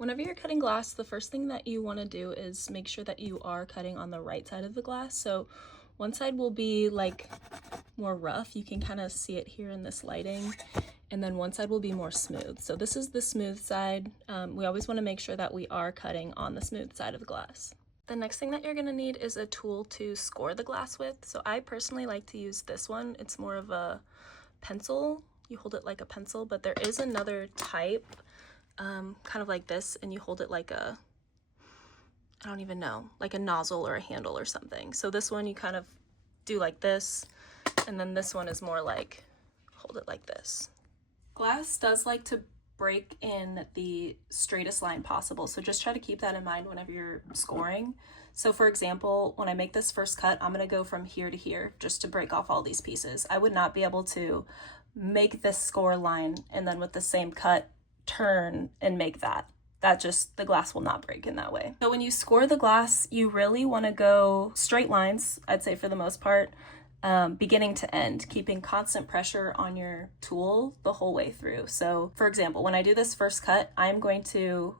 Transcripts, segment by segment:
Whenever you're cutting glass, the first thing that you want to do is make sure that you are cutting on the right side of the glass. So one side will be like more rough. You can kind of see it here in this lighting. And then one side will be more smooth. So this is the smooth side. We always want to make sure that we are cutting on the smooth side of the glass. The next thing that you're going to need is a tool to score the glass with. So I personally like to use this one. It's more of a pencil. You hold it like a pencil, but there is another type, kind of like this, and you hold it like a, I don't even know, like a nozzle or a handle or something. So this one you kind of do like this, and then this one is more like, hold it like this. Glass does like to break in the straightest line possible, so just try to keep that in mind whenever you're scoring. So for example, when I make this first cut, I'm going to go from here to here just to break off all these pieces. I would not be able to make this score line and then with the same cut turn and make that. The glass will not break in that way. So when you score the glass, you really want to go straight lines, I'd say for the most part, beginning to end, keeping constant pressure on your tool the whole way through. So for example, when I do this first cut, I'm going to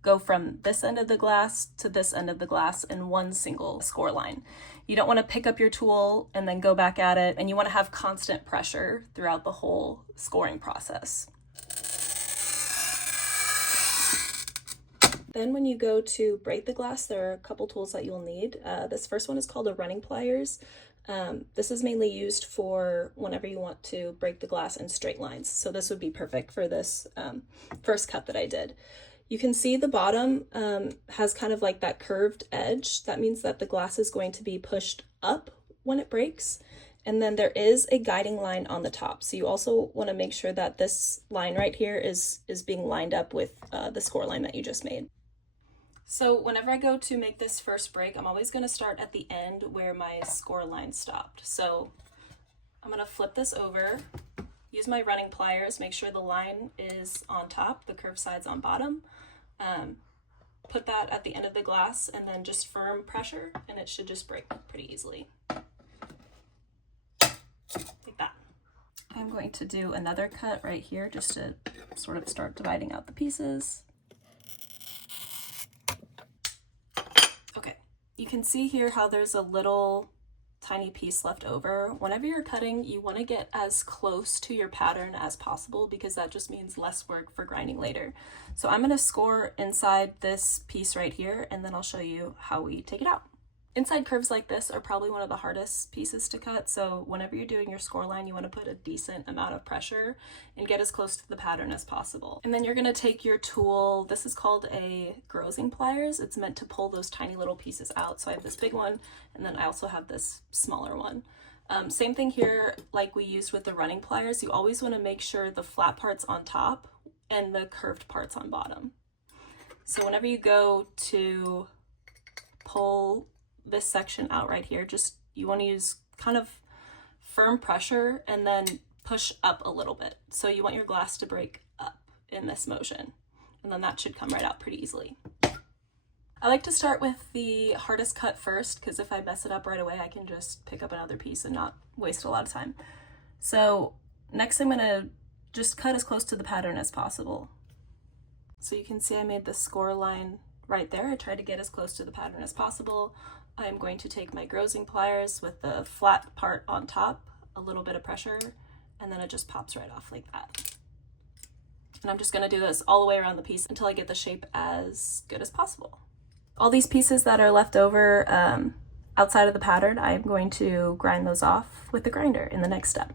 go from this end of the glass to this end of the glass in one single score line. You don't want to pick up your tool and then go back at it, and you want to have constant pressure throughout the whole scoring process. Then when you go to break the glass, there are a couple tools that you'll need. This first one is called a running pliers. This is mainly used for whenever you want to break the glass in straight lines. So this would be perfect for this first cut that I did. You can see the bottom has kind of like that curved edge. That means that the glass is going to be pushed up when it breaks. And then there is a guiding line on the top. So you also want to make sure that this line right here is being lined up with the score line that you just made. So whenever I go to make this first break, I'm always going to start at the end where my score line stopped. So I'm going to flip this over, use my running pliers, make sure the line is on top, the curved side's on bottom. Put that at the end of the glass and then just firm pressure and it should just break pretty easily. Like that. I'm going to do another cut right here just to sort of start dividing out the pieces. Okay, you can see here how there's a little tiny piece left over. Whenever you're cutting, you want to get as close to your pattern as possible because that just means less work for grinding later. So I'm going to score inside this piece right here, and then I'll show you how we take it out. Inside curves like this are probably one of the hardest pieces to cut, so whenever you're doing your score line, you want to put a decent amount of pressure and get as close to the pattern as possible. And then you're going to take your tool, this is called a Grosing pliers. It's meant to pull those tiny little pieces out. So I have this big one, and then I also have this smaller one. Same thing here, like we used with the running pliers, you always want to make sure the flat part's on top and the curved part's on bottom. So whenever you go to pull this section out right here, you want to use kind of firm pressure and then push up a little bit. So you want your glass to break up in this motion, and then that should come right out pretty easily. I like to start with the hardest cut first because if I mess it up right away, I can just pick up another piece and not waste a lot of time. So next I'm going to just cut as close to the pattern as possible. So you can see I made the score line right there. I tried to get as close to the pattern as possible. I'm going to take my Grosing pliers with the flat part on top, a little bit of pressure, and then it just pops right off like that. And I'm just going to do this all the way around the piece until I get the shape as good as possible. All these pieces that are left over outside of the pattern, I'm going to grind those off with the grinder in the next step.